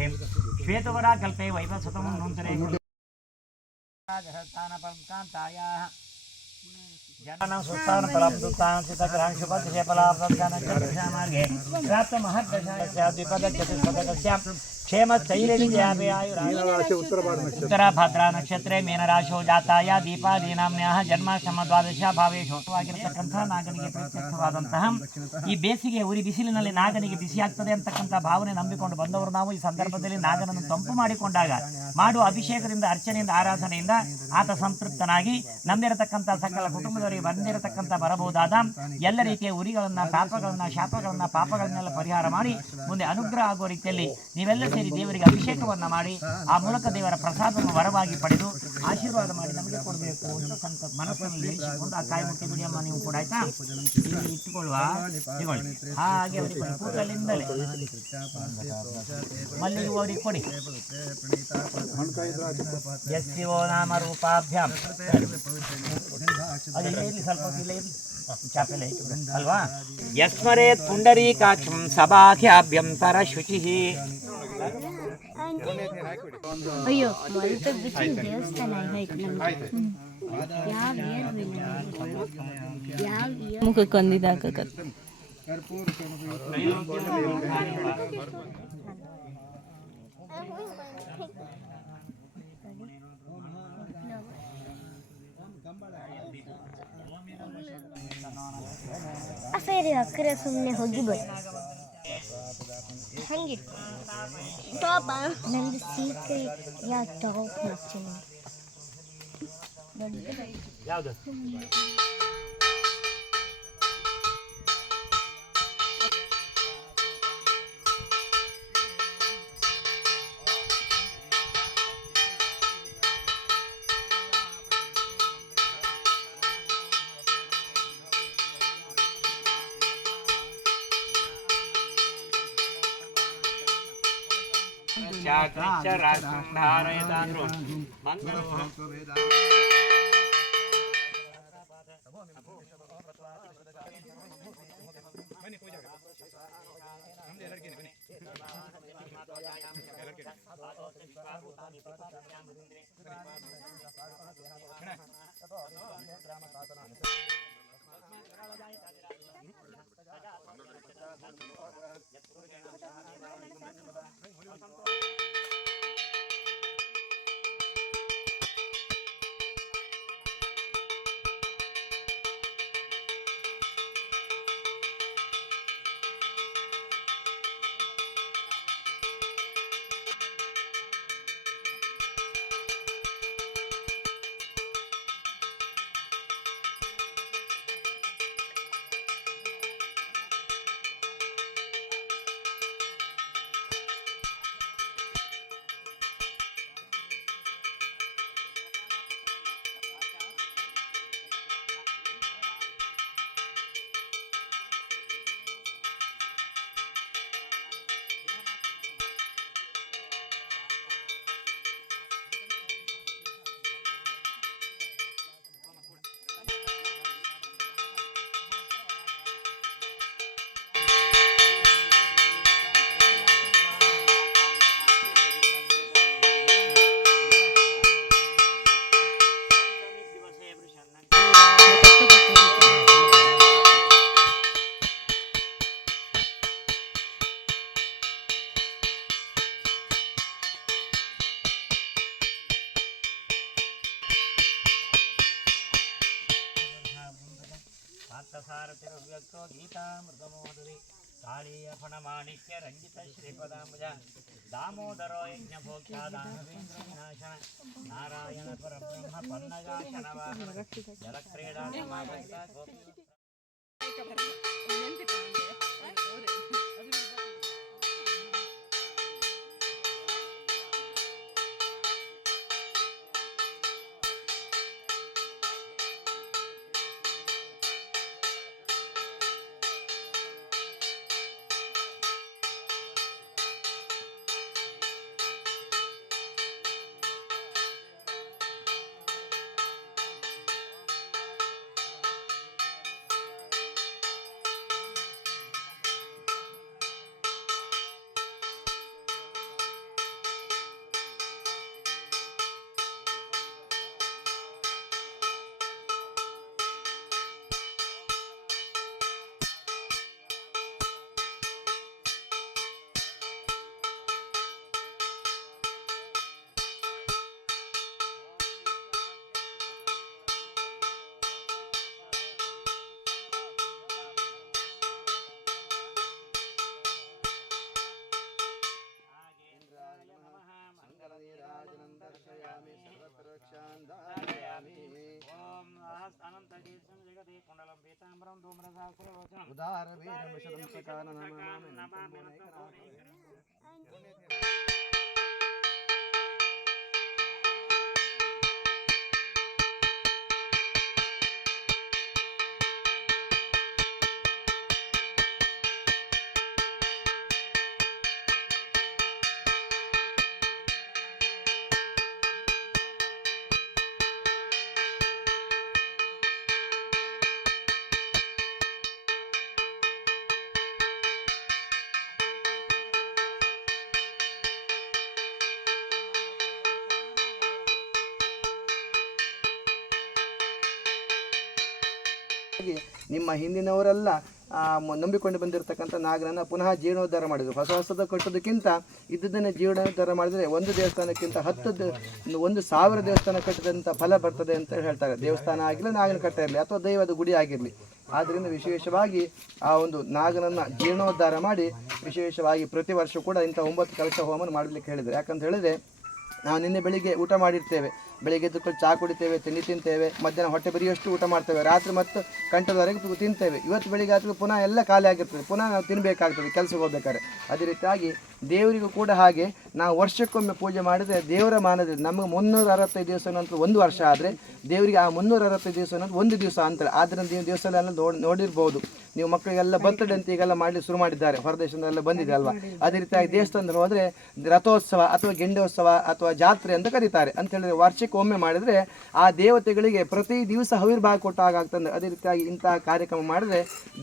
मध्ये श्वेतवरा कल्पे वैवस्वतं नूतने कांतायाः जनानां सुतान फलं दुतान सितग्रहं शुभदशे फलाप्तज्ञानचर्चामार्गे प्राप्तमहद्दशायाः द्विपदचतुष्पदकस्यां क्षेमस्थैर्यविजयापि उत्तराभाद्रा नक्षत्रे मीनराशौ जाताया दीपादीनाम्न्याः ಜನ್ಮಾಷ್ಟಮ ಭಾವೇಶವಾಗಿರತಕ್ಕಂಥ ನಾಗನಿಗೆ ಪ್ರತ್ಯಕ್ಷವಾದಂತಹ ಈ ಬೇಸಿಗೆ ಉರಿ ಬಿಸಿಲಿನಲ್ಲಿ ನಾಗನಿಗೆ ಬಿಸಿಯಾಗ್ತದೆ ಅಂತಕ್ಕಂಥ ಭಾವನೆ ನಂಬಿಕೊಂಡು ಬಂದವರು ನಾವು ಈ ಸಂದರ್ಭದಲ್ಲಿ ನಾಗನನ್ನು ತಂಪು ಮಾಡಿಕೊಂಡಾಗ ಮಾಡುವ ಅಭಿಷೇಕದಿಂದ ಅರ್ಚನೆಯಿಂದ ಆರಾಧನೆಯಿಂದ ಆತ ಸಂತೃಪ್ತನಾಗಿ ನಂಬಿರತಕ್ಕಂಥ ಸಕಲ ಕುಟುಂಬದವರಿಗೆ ಬಂದಿರತಕ್ಕಂಥ ಬರಬಹುದಾದ ಎಲ್ಲ ರೀತಿಯ ಉರಿಗಳನ್ನು ತಾಪಗಳನ್ನು ಶಾಪಗಳನ್ನು ಪಾಪಗಳನ್ನೆಲ್ಲ ಪರಿಹಾರ ಮಾಡಿ ಮುಂದೆ ಅನುಗ್ರಹ ಆಗುವ ರೀತಿಯಲ್ಲಿ ನೀವೆಲ್ಲ ಸೇರಿ ದೇವರಿಗೆ ಅಭಿಷೇಕವನ್ನು ಮಾಡಿ ಆ ಮೂಲಕ ದೇವರ ಪ್ರಸಾದವನ್ನು ವರವಾಗಿ ಪಡೆದು ಆಶೀರ್ವಾದ ಮಾಡಿ ನಮಗೆ ಕೊಡಬೇಕು ಅಂತ ಸಂಕಲ್ಪ ಮನಸ್ಸಿನಲ್ಲಿ ಇರಿಸಿಕೊಂಡು ಆ ಕಾಯಿ ಮುಟ್ಟಿ ಬಿಡಿಯಮ್ಮ ನೀವು ಕೂಡ ಆಯ್ತಾ ಇಲ್ಲಿ ಇಟ್ಟುಕೊಳ್ಳುವ ತಗೊಳ್ಳಿ ಹಾಗೆ ಅವರಿಗೆ ಕೂದಲಿಂದಲೇ ಮಲ್ಲಿಗೆ ಅವರಿಗೆ ಕೊಡಿ ಯಸ್ಯೋ ನಾಮ ರೂಪಾಭ್ಯಾಂ ಅದು ಇಲ್ಲಿ ಸ್ವಲ್ಪ ಇಲ್ಲ ಇರಲಿ ಚಾಪೆಲ್ಲ ಅಲ್ವಾ ಯಸ್ಮರೇತ್ ಪುಂಡರೀಕಾಕ್ಷಂ ಸಭಾಖ್ಯಾಭ್ಯಂತರ ಶುಚಿಃ ಅಯ್ಯೋ ಮಲ್ತ ಬಿಸಿ ದೇವಸ್ಥಾನ ಮುಖಕ್ಕೆ ಒಂದಿದಾಕತ್ ಅಫೇರಿ ಅಕ್ಕರೆ ಸುಮ್ಮನೆ ಹೋಗಿ ಬರ್ ಹಂಗೆ ಟಾಪ್ ನಂದು ಸೀಕ್ರೆಟ್ ಯಾವ ಟಾಪ್ ಹಾಕ್ತೀನಿ ಯಾವುದು ಸಾರಥಿರವ್ಯಕ್ತೋ ಗೀತಾಮೃತಮೋದರಿ ಕಾಳೀಯ ಫಣಮಾಣಿಕ್ಯ ರಂಜಿತ ಶ್ರೀಪದಾಂಬುಜ ದಾಮೋದರೋ ಯಜ್ಞಭೋಕ್ತಾದಾನವೇಂದ್ರ ವಿನಾಶ ನಾರಾಯಣ ಪರಬ್ರಹ್ಮ ಪನ್ನಗಾಶನವಾಹನ ಜಲಕ್ರೀಡಾ ಸಮಾಗತ ಗೋಪಿ ಅನಂತ ದೇಶಂ ಜಗದೇ ಕುಂಡಲಂ ಪೀತಾಂಬರಂ ಧೂಮ್ರಸಾಸ್ತ್ರಲೋಚನಂ ಉದಾರ ವೀರಂ ಶತಂ ಸಕಾನ ನಮಾಮಿ ನಮಾಮಿ ನಿಮ್ಮ ಹಿಂದಿನವರೆಲ್ಲ ನಂಬಿಕೊಂಡು ಬಂದಿರತಕ್ಕಂಥ ನಾಗರನ್ನು ಪುನಃ ಜೀರ್ಣೋದ್ಧಾರ ಮಾಡಿದರು. ಹೊಸದ ಕಟ್ಟೋದಕ್ಕಿಂತ ಇದ್ದದನ್ನೇ ಜೀರ್ಣೋದ್ಧಾರ ಮಾಡಿದರೆ ಒಂದು ದೇವಸ್ಥಾನಕ್ಕಿಂತ 1,000 ದೇವಸ್ಥಾನ ಕಟ್ಟಿದಂಥ ಫಲ ಬರ್ತದೆ ಅಂತ ಹೇಳ್ತಾರೆ. ದೇವಸ್ಥಾನ ಆಗಿರಲಿ, ನಾಗನ ಕಟ್ಟ ಇರಲಿ, ಅಥವಾ ದೈವದ ಗುಡಿ ಆಗಿರಲಿ. ಆದ್ದರಿಂದ ವಿಶೇಷವಾಗಿ ಆ ಒಂದು ನಾಗನನ್ನು ಜೀರ್ಣೋದ್ಧಾರ ಮಾಡಿ ವಿಶೇಷವಾಗಿ ಪ್ರತಿ ವರ್ಷ ಕೂಡ ಇಂಥ 9 ಕಲಶ ಹೋಮನ ಮಾಡಲಿಕ್ಕೆ ಹೇಳಿದರು. ಯಾಕಂತ ಹೇಳಿದರೆ ನಾವು ನಿನ್ನೆ ಬೆಳಿಗ್ಗೆ ಊಟ ಮಾಡಿರ್ತೇವೆ, ಬೆಳಿಗ್ಗೆ ಎದ್ದು ಚಹಾ ಕುಡಿತೇವೆ, ತಿಂಡಿ ತಿಂತೇವೆ, ಮಧ್ಯಾಹ್ನ ಹೊಟ್ಟೆ ಬರಿಯಷ್ಟು ಊಟ ಮಾಡ್ತೇವೆ, ರಾತ್ರಿ ಮತ್ತು ಕಂಠದವರೆಗೆ ತಿಂತೇವೆ. ಇವತ್ತು ಬೆಳಿಗ್ಗೆ ಆದರೂ ಪುನಃ ಎಲ್ಲ ಖಾಲಿ ಆಗಿರ್ತದೆ, ಪುನಃ ನಾವು ತಿನ್ನಬೇಕಾಗ್ತದೆ ಕೆಲಸಕ್ಕೆ ಹೋಗ್ಬೇಕಾದ್ರೆ. ಅದೇ ರೀತಿಯಾಗಿ ದೇವರಿಗೂ ಕೂಡ ಹಾಗೆ ನಾವು ವರ್ಷಕ್ಕೊಮ್ಮೆ ಪೂಜೆ ಮಾಡಿದರೆ ದೇವರ ಮಾನದಲ್ಲಿ ನಮಗೆ 365 ದಿವಸ ನಂತರ 1 ವರ್ಷ ಆದರೆ ದೇವರಿಗೆ ಆ 365 ದಿವಸ ಅನ್ನೋದು 1 ದಿವಸ ಅಂತಾರೆ. ಆದ್ದರಿಂದ ನೀವು ದಿವಸಲೆಲ್ಲ ನೋಡಿರ್ಬೋದು. ನೀವು ಮಕ್ಕಳಿಗೆಲ್ಲ ಬರ್ತಡೇ ಅಂತ ಈಗೆಲ್ಲ ಮಾಡಲಿ ಶುರು ಮಾಡಿದ್ದಾರೆ, ಹೊರದೇಶದಲ್ಲೆಲ್ಲ ಬಂದಿದೆ ಅಲ್ವಾ. ಅದೇ ರೀತಿಯಾಗಿ ದೇವಸ್ಥಾನದಲ್ಲಿ ಹೋದರೆ ರಥೋತ್ಸವ ಅಥವಾ ಗೆಂಡೋತ್ಸವ ಅಥವಾ ಜಾತ್ರೆ ಅಂತ ಕರೀತಾರೆ. ಅಂತ ಹೇಳಿದ್ರೆ ವರ್ಷಕ್ಕೆ ಒಮ್ಮೆ ಮಾಡಿದರೆ ಆ ದೇವತೆಗಳಿಗೆ ಪ್ರತಿ ದಿವಸ ಹವಿರ್ಭಾಗ ಕೊಟ್ಟಾಗ ಆಗ್ತದೆ. ಅದೇ ರೀತಿಯಾಗಿ ಇಂತಹ ಕಾರ್ಯಕ್ರಮ ಮಾಡಿದರೆ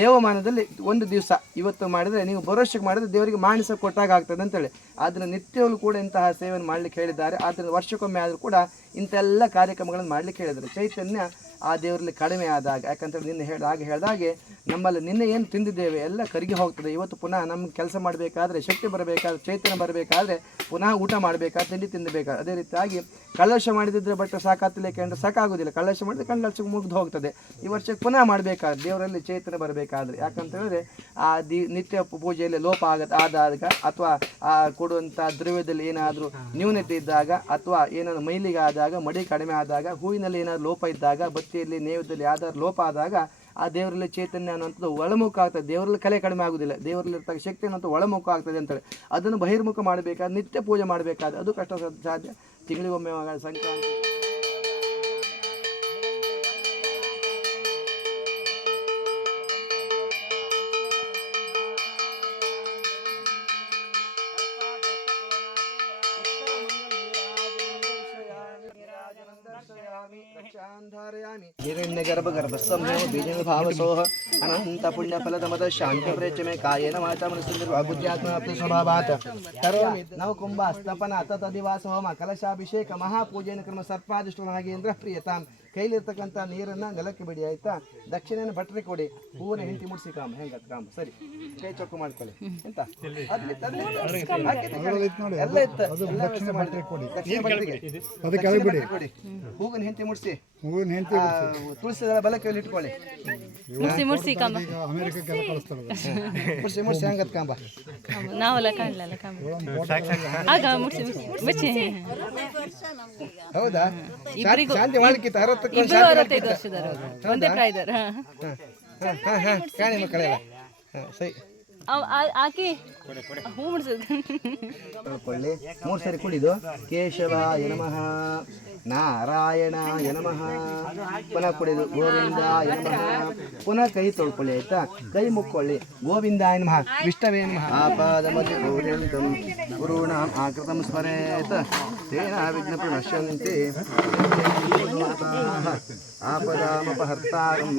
ದೇವಮಾನದಲ್ಲಿ 1 ದಿವಸ ಇವತ್ತು ಮಾಡಿದರೆ ನೀವು ಬರೋಷ್ಟಕ್ಕೆ ಮಾಡಿದರೆ ದೇವರಿಗೆ ಮಾಣಿಸ ಕೊಟ್ಟಾಗ ಆಗ್ತದೆ ಅಂತೇಳಿ. ಆದ್ದರಿಂದ ನಿತ್ಯವೂ ಕೂಡ ಇಂತಹ ಸೇವೆಯನ್ನು ಮಾಡಲಿಕ್ಕೆ ಹೇಳಿದ್ದಾರೆ. ಆದ್ದರಿಂದ ವರ್ಷಕ್ಕೊಮ್ಮೆ ಆದರೂ ಕೂಡ ಇಂಥೆಲ್ಲ ಕಾರ್ಯಕ್ರಮಗಳನ್ನು ಮಾಡಲಿಕ್ಕೆ ಹೇಳಿದ್ದಾರೆ. ಚೈತನ್ಯ ಆ ದೇವರಲ್ಲಿ ಕಡಿಮೆ ಆದಾಗ, ಯಾಕಂತೇಳಿ ನಿನ್ನೆ ಹೇಳಿದಾಗೆ ನಮ್ಮಲ್ಲಿ ನಿನ್ನೆ ಏನು ತಿಂದಿದ್ದೇವೆ ಎಲ್ಲ ಕರಗಿ ಹೋಗ್ತದೆ. ಇವತ್ತು ಪುನಃ ನಮ್ಗೆ ಕೆಲಸ ಮಾಡಬೇಕಾದ್ರೆ, ಶಕ್ತಿ ಬರಬೇಕಾದ್ರೆ, ಚೈತನ್ಯ ಬರಬೇಕಾದ್ರೆ ಪುನಃ ಊಟ ಮಾಡಬೇಕಾದ್ರೆ, ತಿಂಡಿ ತಿನ್ನಬೇಕಾದ್ರೆ. ಅದೇ ರೀತಿಯಾಗಿ ಕಳಶ ಮಾಡಿದಿದ್ರೆ ಬಟ್ಟೆ ಸಾಕಾತಿಲಿಕ್ಕೆ ಅಂದರೆ ಸಾಕಾಗೋದಿಲ್ಲ. ಕಳಶ ಮಾಡಿದ್ರೆ ಕಣ್ಣು ಮುಗ್ದು ಹೋಗ್ತದೆ. ಈ ವರ್ಷಕ್ಕೆ ಪುನಃ ಮಾಡಬೇಕಾದ್ರೆ ದೇವರಲ್ಲಿ ಚೈತನ್ಯ ಬರಬೇಕಾದ್ರೆ, ಯಾಕಂತ ಹೇಳಿದ್ರೆ ಆ ನಿತ್ಯ ಪೂಜೆಯಲ್ಲಿ ಲೋಪ ಆದಾಗ ಅಥವಾ ಆ ಕೊಡುವಂಥ ದ್ರವ್ಯದಲ್ಲಿ ಏನಾದರೂ ನ್ಯೂನತೆ ಇದ್ದಾಗ ಅಥವಾ ಏನಾದರೂ ಮೈಲಿಗೆ ಆದಾಗ, ಮಡಿ ಕಡಿಮೆ ಆದಾಗ, ಹೂವಿನಲ್ಲಿ ಏನಾದರೂ ಲೋಪ ಇದ್ದಾಗ, ಬತ್ತಿಯಲ್ಲಿ ನೇವದಲ್ಲಿ ಯಾವ್ದಾದ್ರು ಲೋಪ ಆದಾಗ ಆ ದೇವರಲ್ಲಿ ಚೈತನ್ಯ ಅನ್ನುವಂಥದ್ದು ಒಳಮುಖ ಆಗ್ತದೆ. ದೇವರಲ್ಲಿ ಕಲೆ ಕಡಿಮೆ ಆಗುವುದಿಲ್ಲ, ದೇವರಲ್ಲಿರ್ತಕ್ಕ ಶಕ್ತಿ ಅನ್ನೋದು ಒಳಮುಖ ಆಗ್ತದೆ ಅಂತೇಳಿ ಅದನ್ನು ಬಹಿರ್ಮುಖ ಮಾಡಬೇಕಾದ್ರೆ ನಿತ್ಯ ಪೂಜೆ ಮಾಡಬೇಕಾದ್ರೆ ಅದು ಕಷ್ಟ ಸಾಧ್ಯ. ತಿಂಗಳಿಗೊಮ್ಮೆ ಸಂಕ್ರಾಂತಿ हिरण्यगर्भगर्भस्तम्भो बीजविभावसोः अनन्त पुण्यफलदमद शान्ति प्रेचमे कायेन वाचा मनस्सुन्दरबुद्ध्यात्मना स्वभावात् करोमि नवकुम्भ स्तपन तदिवास होम कलशाभिषेक महापूजन क्रम सर्पादिष्ट नागेंद्र प्रियतां ಕೈಲಿರ್ತಕ್ಕಂಥ ನೀರನ್ನು ನೆಲಕ್ಕೆ ಬಿಡಿ, ಆಯ್ತಾ. ದಕ್ಷಿಣೆಯನ್ನು ಭಟ್ರಿಗೆ ಕೊಡಿ, ಹೂವನ್ನ ಹೆಂಡತಿ ಮುಡಿಸಿ ಕಾಮ ಹೆಂಗತ್ ಕಾಮ ಸರಿ, ಕೈ ಚೊಕ್ಕು ಮಾಡ್ಕೊಳ್ಳಿ ಎಂತ ಎಲ್ಲ ಇತ್ತು. ದಕ್ಷಿಣ ಭಟ್ರಿಗೆ ಕೊಡಿ, ಹೂವನ್ನ ಹೆಂಡತಿ ಮುಡಿಸಿ, ತುಳಸಿ ಬಲಕ್ಕೆ ಇಟ್ಕೊಳ್ಳಿ, ಮುಡಿಸಿ ಹೆಂಗತ್ ಕಾಂಬ ಹೌದಾ. ಶಾಂತಿ ಮಾಡ್ಲಿಕ್ಕೆ ಕಾಣಿ ಮಕ್ಕಳೆಲ್ಲ ಸರಿ ಆಕಿ ಹೂ ಕೊಳ್ಳಿ 3 ಸರಿ ಕುಡಿದು ಕೇಶವಾಯ ನಮಃ, ನಾರಾಯಣಾಯ ನಮಃ, ಪುನಃ ಕುಡಿದು ಗೋವಿಂದಾಯ ನಮಃ, ಪುನಃ ಕೈ ತೊಳ್ಕೊಳ್ಳಿ ಆಯ್ತಾ. ಕೈ ಮುಕ್ಕೊಳ್ಳಿ, ಗೋವಿಂದಾಯ ನಮಃ, ವಿಷ್ಣವೇ ನಮಃ. ಆಪಾದಮತಿ ಪೂರ್ಯಂತಂ ಗುರುಣಾಂ ಆಕೃತಂ ಸ್ಮರೇತ್ ತೇನ ವಿಘ್ನಪಿ ನಶ್ಯಂತಿ ಆಪದಾಮಪಹರ್ತಾರಂ.